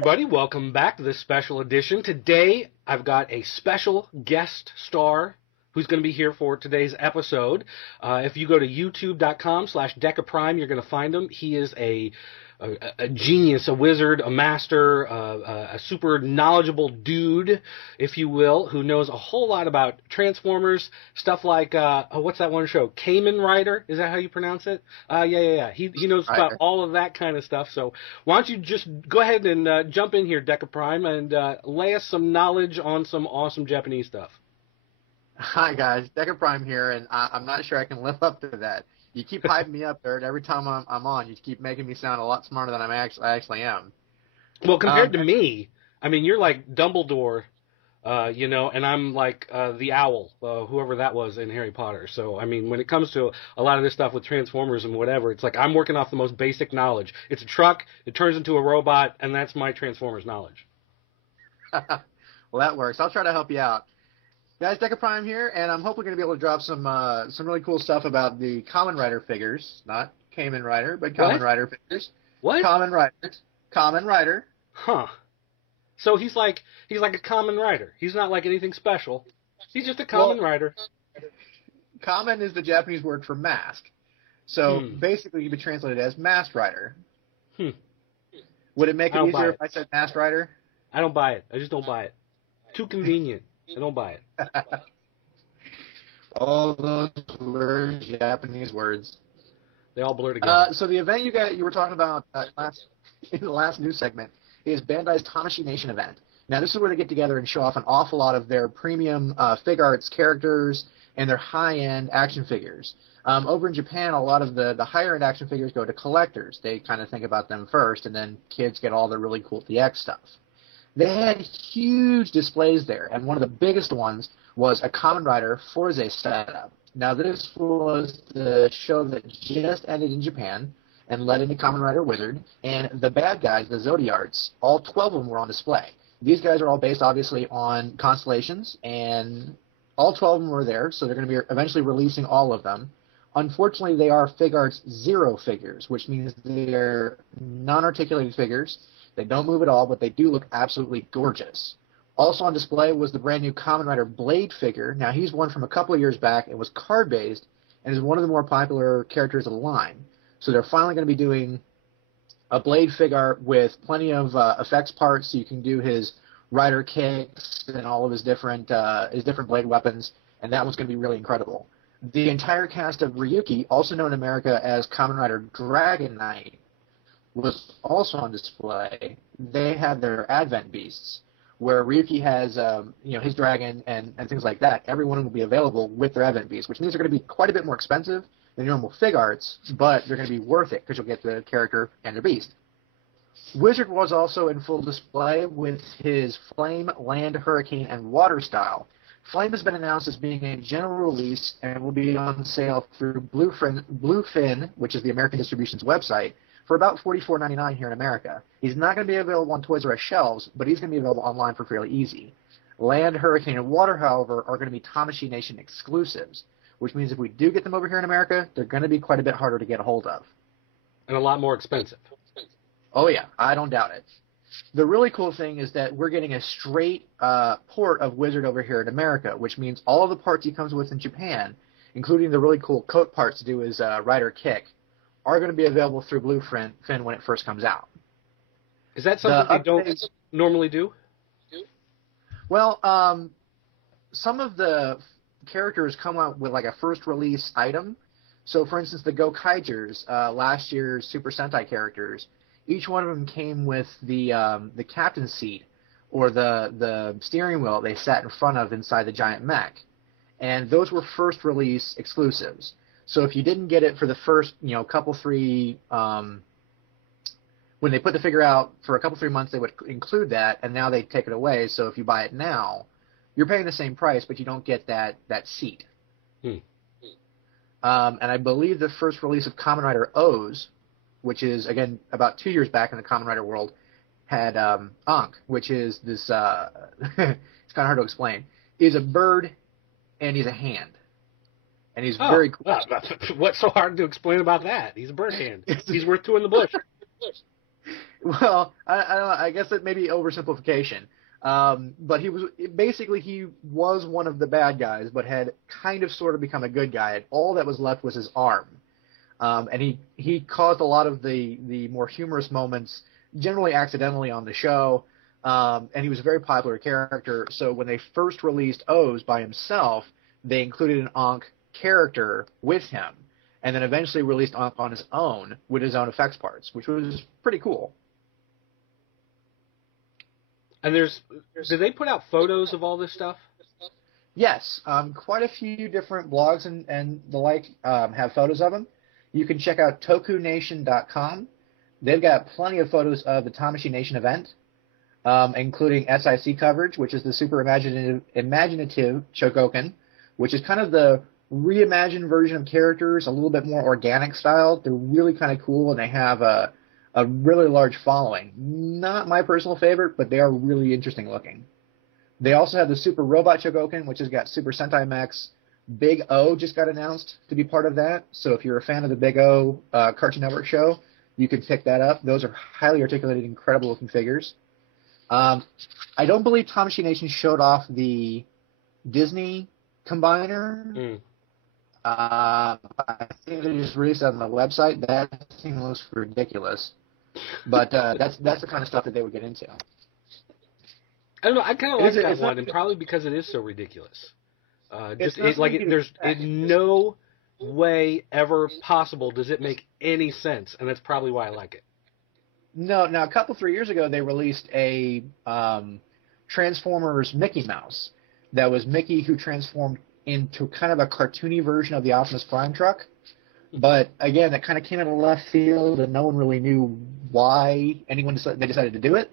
everybody. Welcome back to this special edition. Today, I've got a special guest star who's going to be here for today's episode. If you go to youtube.com/DecaPrime, you're going to find him. He is a genius, a wizard, a master, a super knowledgeable dude, if you will, who knows a whole lot about Transformers, stuff like, what's that one show? Kamen Rider? Is that how you pronounce it? Yeah. He knows about all of that kind of stuff. So why don't you just go ahead and jump in here, Deca Prime, and lay us some knowledge on some awesome Japanese stuff. Hi, guys. Deca Prime here, and I'm not sure I can live up to that. You keep hyping me up there, and every time I'm on, you keep making me sound a lot smarter than I actually am. Well, compared to me, I mean, you're like Dumbledore, and I'm like the owl, whoever that was in Harry Potter. So, I mean, when it comes to a lot of this stuff with Transformers and whatever, it's like I'm working off the most basic knowledge. It's a truck, it turns into a robot, and that's my Transformers knowledge. Well, that works. I'll try to help you out. Guys, Deca Prime here, and I'm hopefully going to be able to drop some really cool stuff about the Kamen Rider figures. Not Kamen Rider, but Kamen Rider figures. What? Kamen Rider. Huh. So he's like a Kamen Rider. He's not like anything special. He's just a Kamen Rider. Kamen is the Japanese word for mask. So basically you'd be translated as Masked Rider. Would it make it easier if I said Masked Rider? I don't buy it. I just don't buy it. Too convenient. I don't buy it. All those weird Japanese words. They all blur together. So the event you were talking about in the last news segment is Bandai's Tamashii Nation event. Now, this is where they get together and show off an awful lot of their premium Figuarts characters and their high-end action figures. Over in Japan, a lot of the higher-end action figures go to collectors. They kind of think about them first, and then kids get all the really cool DX stuff. They had huge displays there, and one of the biggest ones was a Kamen Rider Forze setup. Now, this was the show that just ended in Japan and led into Kamen Rider Wizard, and the bad guys, the Zodiarts, all 12 of them were on display. These guys are all based, obviously, on constellations, and all 12 of them were there, so they're going to be eventually releasing all of them. Unfortunately, they are Figuarts Zero figures, which means they're non-articulated figures. They don't move at all, but they do look absolutely gorgeous. Also on display was the brand new Kamen Rider Blade figure. Now, he's one from a couple of years back. It was card-based and is one of the more popular characters of the line. So they're finally going to be doing a Blade figure with plenty of effects parts, so you can do his rider kicks and all of his different Blade weapons, and that one's going to be really incredible. The entire cast of Ryuki, also known in America as Kamen Rider Dragon Knight, was also on display. They had their Advent Beasts, where Ryuki has his dragon and things like that. Every one of them will be available with their Advent Beasts, which means they're going to be quite a bit more expensive than normal Figuarts, but they're going to be worth it because you'll get the character and their beast. Wizard was also in full display with his Flame, Land, Hurricane, and Water style. Flame has been announced as being a general release and will be on sale through Bluefin, which is the American distribution's website, for about $44.99 here in America. He's not going to be available on Toys R Us shelves, but he's going to be available online for fairly easy. Land, Hurricane, and Water, however, are going to be Tamashii Nation exclusives, which means if we do get them over here in America, they're going to be quite a bit harder to get a hold of. And a lot more expensive. Oh, yeah, I don't doubt it. The really cool thing is that we're getting a straight port of Wizard over here in America, which means all of the parts he comes with in Japan, including the really cool coat parts to do his rider kick, are going to be available through Bluefin when it first comes out. Is that something they don't normally do? Well, some of the characters come out with like a first release item. So, for instance, the Go-Kaigers, last year's Super Sentai characters, each one of them came with the captain's seat or the steering wheel they sat in front of inside the giant mech. And those were first release exclusives. So if you didn't get it for the first, couple three, when they put the figure out for a couple 3 months, they would include that, and now they take it away. So if you buy it now, you're paying the same price, but you don't get that seat. And I believe the first release of Kamen Rider O's, which is, again, about 2 years back in the Kamen Rider world, had Ankh, which is this, it's kind of hard to explain, is a bird and he's a hand. And he's very cool. What's so hard to explain about that? He's a bird hand. He's worth two in the bush. Well, I don't know. I guess it may be oversimplification. But he was one of the bad guys, but had kind of sort of become a good guy. And all that was left was his arm. And he caused a lot of the more humorous moments, generally accidentally on the show. And he was a very popular character. So when they first released Oz by himself, they included an Ankh character with him, and then eventually released Ankh on his own with his own effects parts, which was pretty cool. And did they put out photos of all this stuff? Yes, quite a few different blogs and the like have photos of him. You can check out tokunation.com. They've got plenty of photos of the Tamashii Nation event, including SIC coverage, which is the super imaginative Chogokin, which is kind of the reimagined version of characters, a little bit more organic style. They're really kind of cool, and they have a really large following. Not my personal favorite, but they are really interesting looking. They also have the Super Robot Chogokin, which has got Super Sentai Mechs. Big O just got announced to be part of that. So if you're a fan of the Big O Cartoon Network show, you can pick that up. Those are highly articulated, incredible looking figures. I don't believe Tamashii Nation showed off the Disney Combiner. I think they just released that on the website. That thing looks ridiculous. But that's the kind of stuff that they would get into. I don't know. I kind of like that one, and probably because it is so ridiculous. There's in no way ever possible does it make any sense, and that's probably why I like it. No, now a 3 years ago they released a Transformers Mickey Mouse that was Mickey who transformed into kind of a cartoony version of the Optimus Prime truck. But again, that kind of came out of left field, and no one really knew why they decided to do it.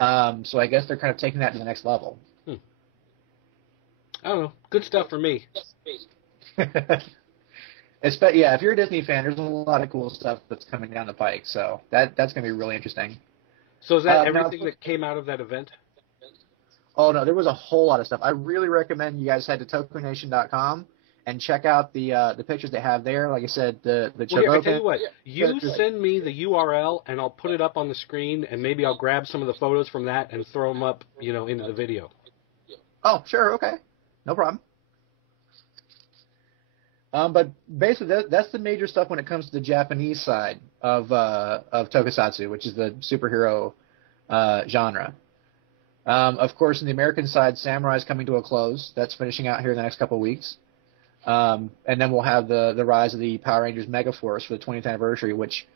So I guess they're kind of taking that to the next level. I don't know. Good stuff for me. Yeah, if you're a Disney fan, there's a lot of cool stuff that's coming down the pike. So that's going to be really interesting. So is that everything that came out of that event? Oh, no, there was a whole lot of stuff. I really recommend you guys head to tokunation.com and check out the pictures they have there. Like I said, the Chogokin. I tell you what, you send me the URL, and I'll put it up on the screen, and maybe I'll grab some of the photos from that and throw them up, into the video. Oh, sure, okay. No problem. But basically, that's the major stuff when it comes to the Japanese side of tokusatsu, which is the superhero genre. Of course, in the American side, Samurai is coming to a close. That's finishing out here in the next couple of weeks. And then we'll have the rise of the Power Rangers Megaforce for the 20th anniversary, which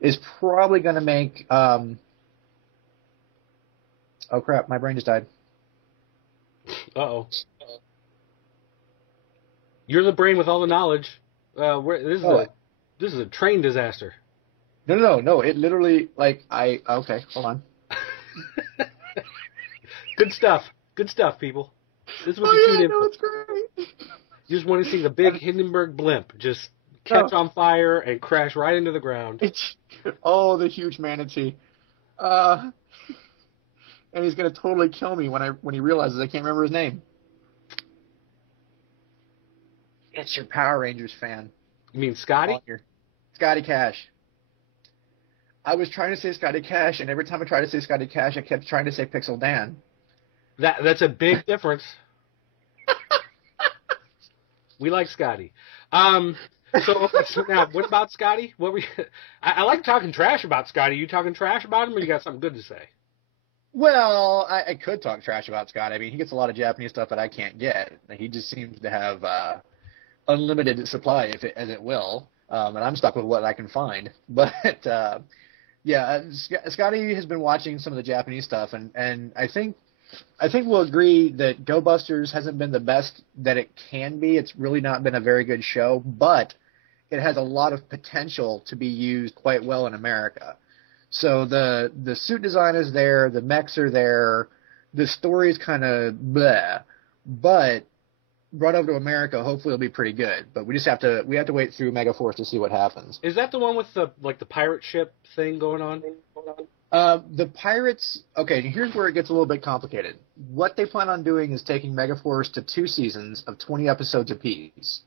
is probably going to make... oh, crap, my brain just died. Uh-oh. You're the brain with all the knowledge. This is a train disaster. No. It literally, okay, hold on. Good stuff, people. This is what you tune in for. It's great. You just want to see the big Hindenburg blimp just catch on fire and crash right into the ground. The huge manatee. And he's going to totally kill me when he realizes I can't remember his name. It's your Power Rangers fan. You mean Scotty? Scotty Cash. I was trying to say Scotty Cash, and every time I tried to say Scotty Cash, I kept trying to say Pixel Dan. That's a big difference. We like Scotty. So now, what about Scotty? I like talking trash about Scotty. You talking trash about him, or you got something good to say? Well, I could talk trash about Scotty. I mean, he gets a lot of Japanese stuff that I can't get. He just seems to have unlimited supply, as it will, and I'm stuck with what I can find. But Scotty has been watching some of the Japanese stuff, and I think we'll agree that Go Busters hasn't been the best that it can be. It's really not been a very good show, but it has a lot of potential to be used quite well in America. So the suit design is there, the mechs are there, the story is kind of bleh, but brought over to America, hopefully it'll be pretty good. But we have to wait through Megaforce to see what happens. Is that the one with the pirate ship thing going on? The pirates. Okay, here's where it gets a little bit complicated. What they plan on doing is taking Megaforce to 2 seasons of 20 episodes apiece,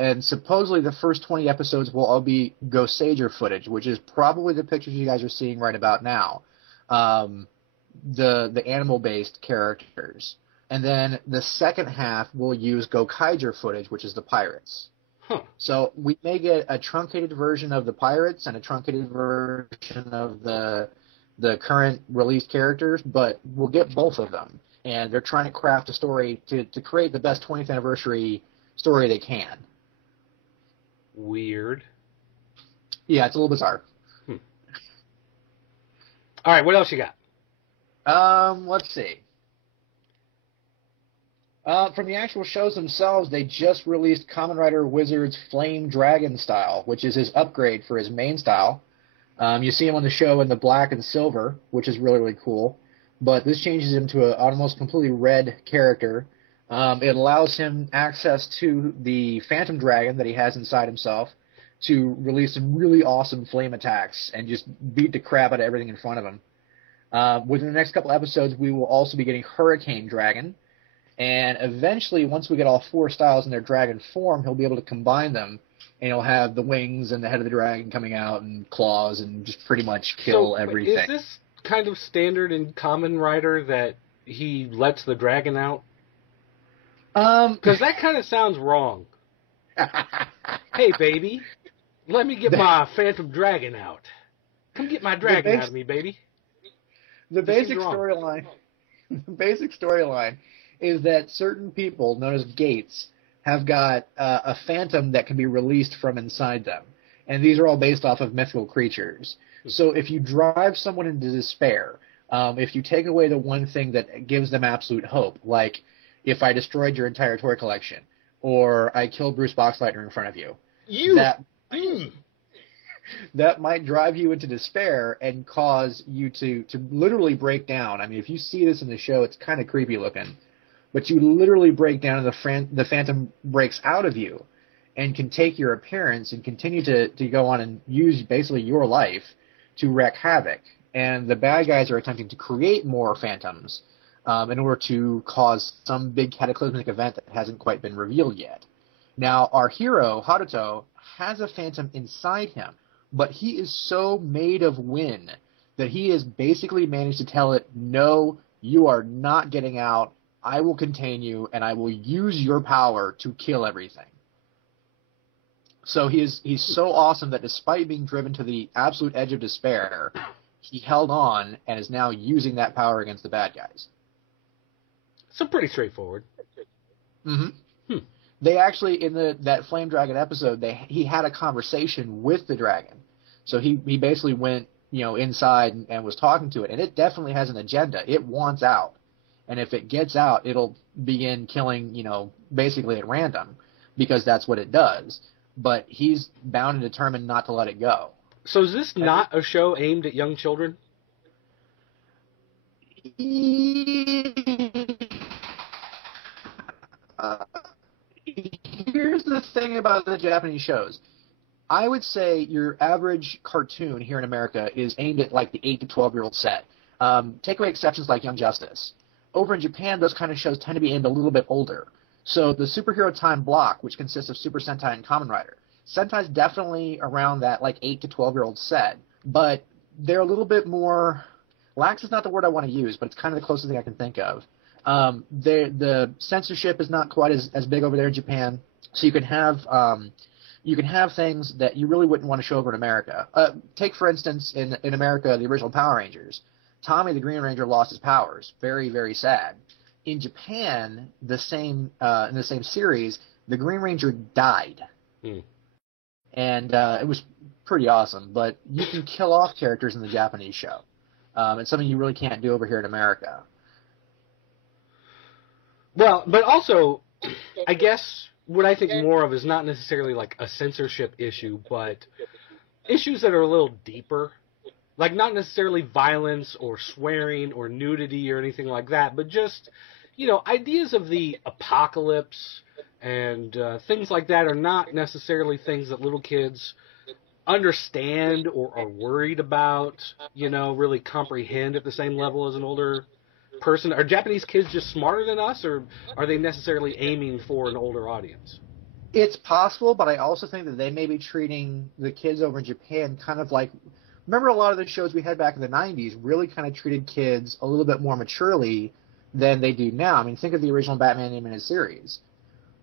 and supposedly the first 20 episodes will all be Goseiger footage, which is probably the pictures you guys are seeing right about now. The animal-based characters. And then the second half will use Gokaiger footage, which is the pirates. Huh. So we may get a truncated version of the pirates and a truncated version of the current released characters, but we'll get both of them. And they're trying to craft a story to create the best 20th anniversary story they can. Weird. Yeah, it's a little bizarre. All right, what else you got? Let's see. From the actual shows themselves, they just released Kamen Rider Wizard's Flame Dragon style, which is his upgrade for his main style. You see him on the show in the black and silver, which is really, really cool. But this changes him to an almost completely red character. It allows him access to the Phantom Dragon that he has inside himself to release some really awesome flame attacks and just beat the crap out of everything in front of him. Within the next couple episodes, we will also be getting Hurricane Dragon. And eventually, once we get all four styles in their dragon form, he'll be able to combine them. And he'll have the wings and the head of the dragon coming out and claws and just pretty much kill everything. Is this kind of standard in Kamen Rider that he lets the dragon out? Because that kind of sounds wrong. Hey, baby, let me get my Phantom Dragon out. Come get my dragon out of me, baby. The basic storyline is that certain people, known as gates, have got a phantom that can be released from inside them. And these are all based off of mythical creatures. So if you drive someone into despair, if you take away the one thing that gives them absolute hope, like if I destroyed your entire toy collection, or I killed Bruce Boxleitner in front of you, that might drive you into despair and cause you to literally break down. I mean, if you see this in the show, it's kind of creepy looking. But you literally break down and the phantom breaks out of you and can take your appearance and continue to go on and use basically your life to wreak havoc. And the bad guys are attempting to create more phantoms in order to cause some big cataclysmic event that hasn't quite been revealed yet. Now, our hero, Haruto, has a phantom inside him, but he is so made of wind that he has basically managed to tell it, no, you are not getting out. I will contain you, and I will use your power to kill everything. So he's so awesome that despite being driven to the absolute edge of despair, he held on and is now using that power against the bad guys. So pretty straightforward. Mm-hmm. They actually, in that Flame Dragon episode, he had a conversation with the dragon. So he basically went, inside and was talking to it, and it definitely has an agenda. It wants out. And if it gets out, it'll begin killing, basically at random, because that's what it does. But he's bound and determined not to let it go. So is this not a show aimed at young children? Here's the thing about the Japanese shows. I would say your average cartoon here in America is aimed at like the 8 to 12-year-old set. Take away exceptions like Young Justice. Over in Japan, those kind of shows tend to be aimed a little bit older. So the Superhero Time block, which consists of Super Sentai and Kamen Rider, Sentai's definitely around that like 8 to 12-year-old set, but they're a little bit more – lax is not the word I want to use, but it's kind of the closest thing I can think of. The censorship is not quite as big over there in Japan, so you can have things that you really wouldn't want to show over in America. Take, for instance, in America, the original Power Rangers. Tommy the Green Ranger lost his powers. Very, very sad. In Japan, in the same series, the Green Ranger died. And it was pretty awesome. But you can kill off characters in the Japanese show. It's something you really can't do over here in America. Well, but also, I guess what I think more of is not necessarily like a censorship issue, but issues that are a little deeper. Like, not necessarily violence or swearing or nudity or anything like that, but just, ideas of the apocalypse and things like that are not necessarily things that little kids understand or are worried about, really comprehend at the same level as an older person. Are Japanese kids just smarter than us, or are they necessarily aiming for an older audience? It's possible, but I also think that they may be treating the kids over in Japan kind of like, remember a lot of the shows we had back in the 90s really kind of treated kids a little bit more maturely than they do now. I mean, think of the original Batman animated series.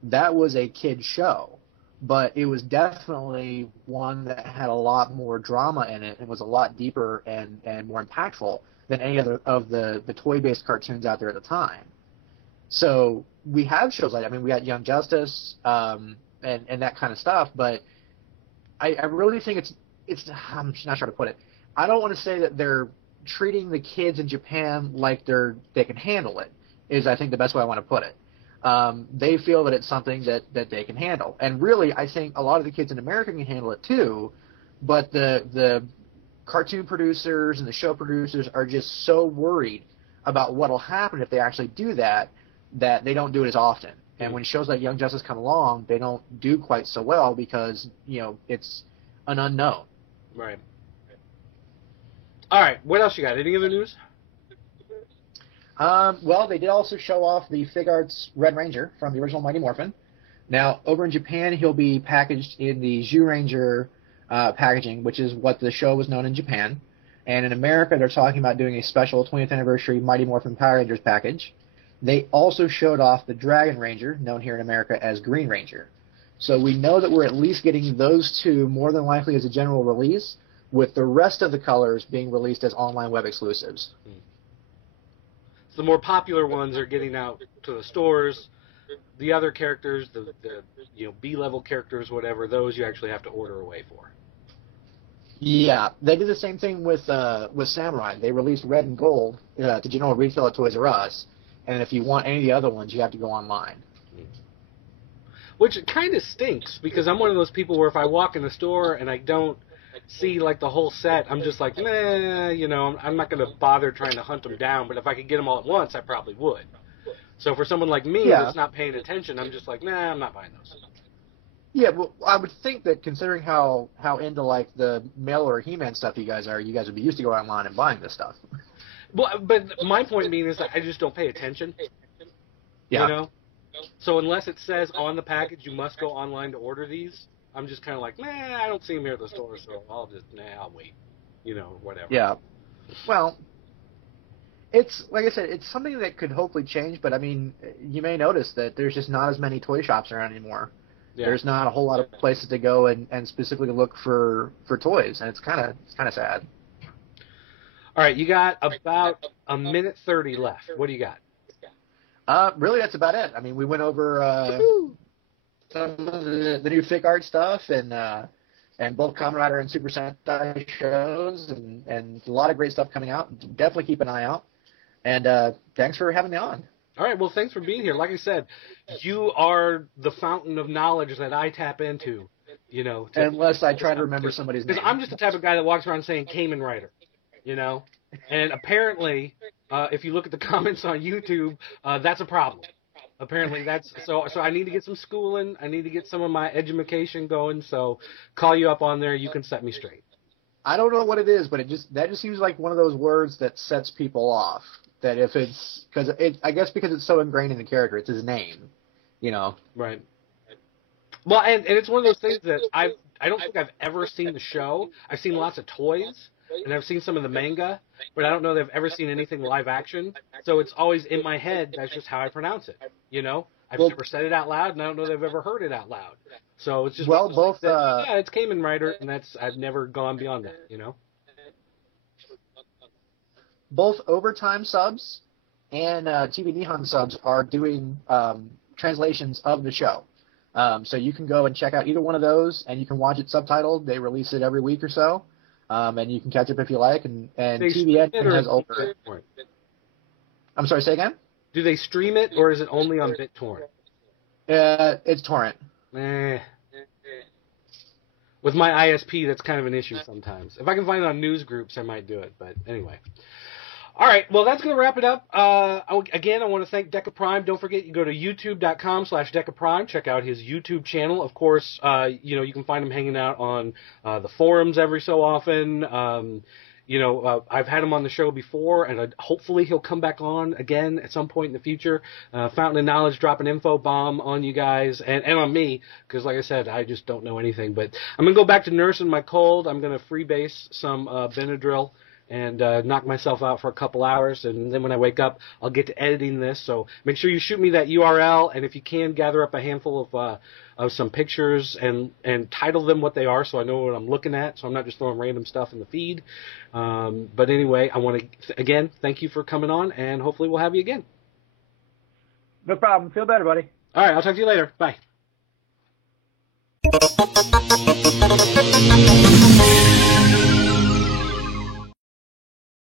That was a kid show, but it was definitely one that had a lot more drama in it and was a lot deeper and more impactful than any other of the toy-based cartoons out there at the time. So we have shows like that. I mean, we got Young Justice and that kind of stuff, but I really think it's I'm not sure how to put it. I don't want to say that they're treating the kids in Japan like they can handle it, is I think the best way I want to put it. They feel that it's something that they can handle. And really, I think a lot of the kids in America can handle it too, but the cartoon producers and the show producers are just so worried about what will happen if they actually do that they don't do it as often. And when shows like Young Justice come along, they don't do quite so well because, it's an unknown. Right. All right, what else you got? Any other news? Well, they did also show off the Figuarts Red Ranger from the original Mighty Morphin. Now, over in Japan, he'll be packaged in the Zyuranger packaging, which is what the show was known in Japan. And in America, they're talking about doing a special 20th anniversary Mighty Morphin Power Rangers package. They also showed off the Dragon Ranger, known here in America as Green Ranger. So we know that we're at least getting those two more than likely as a general release, with the rest of the colors being released as online web exclusives. The more popular ones are getting out to the stores. The other characters, the B-level characters, whatever, those you actually have to order away for. Yeah, they did the same thing with Samurai. They released Red and Gold to general retail at Toys R Us, and if you want any of the other ones, you have to go online. Which kind of stinks, because I'm one of those people where if I walk in the store and I don't see like the whole set, I'm just like, nah, I'm not going to bother trying to hunt them down, but if I could get them all at once, I probably would. So for someone like me that's not paying attention, I'm just like, nah, I'm not buying those. Yeah, well, I would think that considering how into like the mail or He-Man stuff you guys would be used to going online and buying this stuff. Well, but my point being is that I just don't pay attention. Yeah. So unless it says on the package you must go online to order these, I'm just kind of like, nah, I don't see them here at the store, so I'll wait. Whatever. Yeah. Well, it's, like I said, it's something that could hopefully change, but I mean, you may notice that there's just not as many toy shops around anymore. Yeah. There's not a whole lot of places to go and specifically look for toys, and it's kind of sad. All right, you got about a minute 30 left. What do you got? Really, that's about it. I mean, we went over some of the new Figuart stuff and both Kamen Rider and Super Sentai shows and a lot of great stuff coming out. Definitely keep an eye out. And thanks for having me on. All right, well, thanks for being here. Like I said, you are the fountain of knowledge that I tap into, Unless I try to remember somebody's name. Because I'm just the type of guy that walks around saying Kamen Rider, And apparently, if you look at the comments on YouTube, that's a problem. Apparently, that's so I need to get some schooling. I need to get some of my education going. So call you up on there. You can set me straight. I don't know what it is, but that just seems like one of those words that sets people off. That if it's I guess because it's so ingrained in the character, it's his name, Right. Well, and it's one of those things that I don't think I've ever seen the show. I've seen lots of toys, and I've seen some of the manga, but I don't know that I've ever seen anything live action. So it's always in my head. That's just how I pronounce it. I've never said it out loud, and I don't know that I've ever heard it out loud. So it's just both. It's Kamen Rider, and I've never gone beyond that. Both Overtime subs and TV Nihon subs are doing translations of the show. So you can go and check out either one of those, and you can watch it subtitled. They release it every week or so, and you can catch up if you like. And TVN has older. I'm sorry, say again? Do they stream it, or is it only on BitTorrent? It's torrent. With my ISP, that's kind of an issue sometimes. If I can find it on news groups, I might do it. But anyway. All right, well, that's going to wrap it up. Again, I want to thank Deca Prime. Don't forget, you go to youtube.com/Deca Prime. Check out his YouTube channel. Of course, you can find him hanging out on the forums every so often. I've had him on the show before, and hopefully he'll come back on again at some point in the future. Fountain of Knowledge dropping info bomb on you guys and on me, because like I said, I just don't know anything. But I'm going to go back to nursing my cold. I'm going to freebase some Benadryl and knock myself out for a couple hours, and then when I wake up, I'll get to editing this. So make sure you shoot me that URL, and if you can, gather up a handful of some pictures and title them what they are, so I know what I'm looking at, so I'm not just throwing random stuff in the feed. But anyway, I want to again thank you for coming on, and hopefully we'll have you again. No problem. Feel better, buddy. All right, I'll talk to you later. Bye.